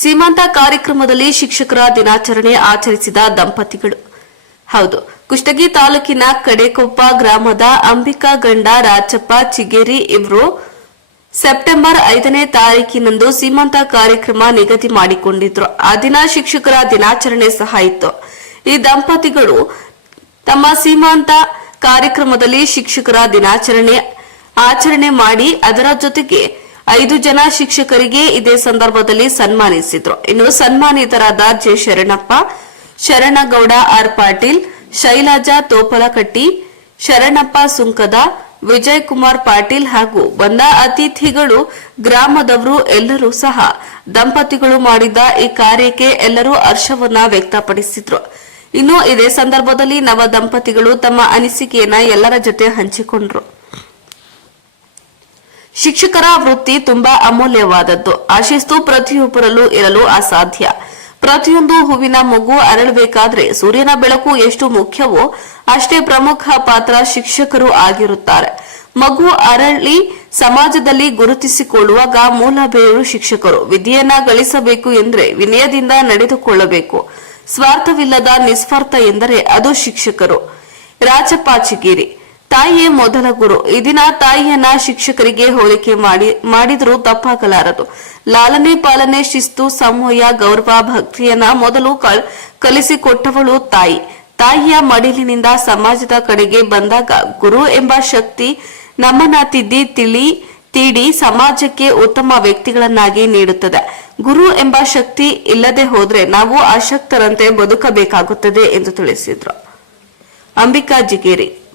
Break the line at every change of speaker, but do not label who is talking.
ಸೀಮಾಂತ ಕಾರ್ಯಕ್ರಮದಲ್ಲಿ ಶಿಕ್ಷಕರ ದಿನಾಚರಣೆ ಆಚರಿಸಿದ ದಂಪತಿಗಳು. ಹೌದು, ಕುಷ್ಟಗಿ ತಾಲೂಕಿನ ಕಡೆಕೊಪ್ಪ ಗ್ರಾಮದ ಅಂಬಿಕಾ ಗಂಡ ರಾಚಪ್ಪ ಚಿಗೇರಿ ಇವರು ಸೆಪ್ಟೆಂಬರ್ ಐದನೇ ತಾರೀಕಿನಂದು ಸೀಮಂತ ಕಾರ್ಯಕ್ರಮ ನಿಗದಿ ಮಾಡಿಕೊಂಡಿದ್ರು. ಆ ದಿನ ಶಿಕ್ಷಕರ ದಿನಾಚರಣೆ ಸಹ ಇತ್ತು. ಈ ದಂಪತಿಗಳು ತಮ್ಮ ಸೀಮಾಂತ ಕಾರ್ಯಕ್ರಮದಲ್ಲಿ ಶಿಕ್ಷಕರ ದಿನಾಚರಣೆ ಆಚರಣೆ ಮಾಡಿ ಅದರ ಜೊತೆಗೆ ಐದು ಜನ ಶಿಕ್ಷಕರಿಗೆ ಇದೇ ಸಂದರ್ಭದಲ್ಲಿ ಸನ್ಮಾನಿಸಿದ್ರು. ಇನ್ನು ಸನ್ಮಾನಿತರಾದ ಜೆ ಶರಣಪ್ಪ, ಶರಣಗೌಡ ಆರ್ ಪಾಟೀಲ್, ಶೈಲಾಜಾ ತೋಪಲಕಟ್ಟಿ, ಶರಣಪ್ಪ ಸುಂಕದ ವಿಜಯ್ ಕುಮಾರ್ ಪಾಟೀಲ್ ಹಾಗೂ ಬಂದ ಅತಿಥಿಗಳು ಗ್ರಾಮದವರು ಎಲ್ಲರೂ ಸಹ ದಂಪತಿಗಳು ಮಾಡಿದ ಈ ಕಾರ್ಯಕ್ಕೆ ಎಲ್ಲರೂ ಹರ್ಷವನ್ನ ವ್ಯಕ್ತಪಡಿಸಿದ್ರು. ಇನ್ನು ಇದೇ ಸಂದರ್ಭದಲ್ಲಿ ನವ ದಂಪತಿಗಳು ತಮ್ಮ ಅನಿಸಿಕೆಯನ್ನ ಎಲ್ಲರ ಜೊತೆ ಹಂಚಿಕೊಂಡ್ರು. ಶಿಕ್ಷಕರ ವೃತ್ತಿ ತುಂಬಾ ಅಮೂಲ್ಯವಾದದ್ದು. ಆ ಶಿಸ್ತು ಪ್ರತಿಯೊಬ್ಬರಲ್ಲೂ ಇರಲು ಅಸಾಧ್ಯ. ಪ್ರತಿಯೊಂದು ಹೂವಿನ ಮಗು ಅರಳಬೇಕಾದ್ರೆ ಸೂರ್ಯನ ಬೆಳಕು ಎಷ್ಟು ಮುಖ್ಯವೋ ಅಷ್ಟೇ ಪ್ರಮುಖ ಪಾತ್ರ ಶಿಕ್ಷಕರು ಆಗಿರುತ್ತಾರೆ. ಮಗು ಅರಳಿ ಸಮಾಜದಲ್ಲಿ ಗುರುತಿಸಿಕೊಳ್ಳುವಾಗ ಮೂಲ ಬೇರು ಶಿಕ್ಷಕರು. ವಿದ್ಯೆಯನ್ನ ಗಳಿಸಬೇಕು ಎಂದ್ರೆ ವಿನಯದಿಂದ ನಡೆದುಕೊಳ್ಳಬೇಕು. ಸ್ವಾರ್ಥವಿಲ್ಲದ ನಿಸ್ವಾರ್ಥ ಎಂದರೆ ಅದು ಶಿಕ್ಷಕರು. ರಾಜಪಾಚಿಗಿರಿ. ತಾಯಿಯೇ ಮೊದಲ ಗುರು. ಈ ದಿನ ತಾಯಿಯನ್ನ ಶಿಕ್ಷಕರಿಗೆ ಹೋಲಿಕೆ ಮಾಡಿ, ಮಾಡಿದರೂ ತಪ್ಪಾಗಲಾರದು. ಲಾಲನೆ ಪಾಲನೆ, ಶಿಸ್ತು ಸಮೂಹ ಗೌರವ, ಭಕ್ತಿಯನ್ನ ಮೊದಲು ಕಲ್- ಕಲಿಸಿಕೊಟ್ಟವಳು ತಾಯಿ. ತಾಯಿಯ ಮಡಿಲಿನಿಂದ ಸಮಾಜದ ಕಡೆಗೆ ಬಂದಾಗ ಗುರು ಎಂಬ ಶಕ್ತಿ ನಮ್ಮನ್ನ ತಿದ್ದಿ, ತಿಳಿ, ತೀಡಿ ಸಮಾಜಕ್ಕೆ ಉತ್ತಮ ವ್ಯಕ್ತಿಗಳನ್ನಾಗಿ ನೀಡುತ್ತದೆ. ಗುರು ಎಂಬ ಶಕ್ತಿ ಇಲ್ಲದೆ ಹೋದ್ರೆ ನಾವು ಅಶಕ್ತರಂತೆ ಬದುಕಬೇಕಾಗುತ್ತದೆ ಎಂದು ತಿಳಿಸಿದ್ರು. ಅಂಬಿಕಾ ಜಿಗೇರಿ.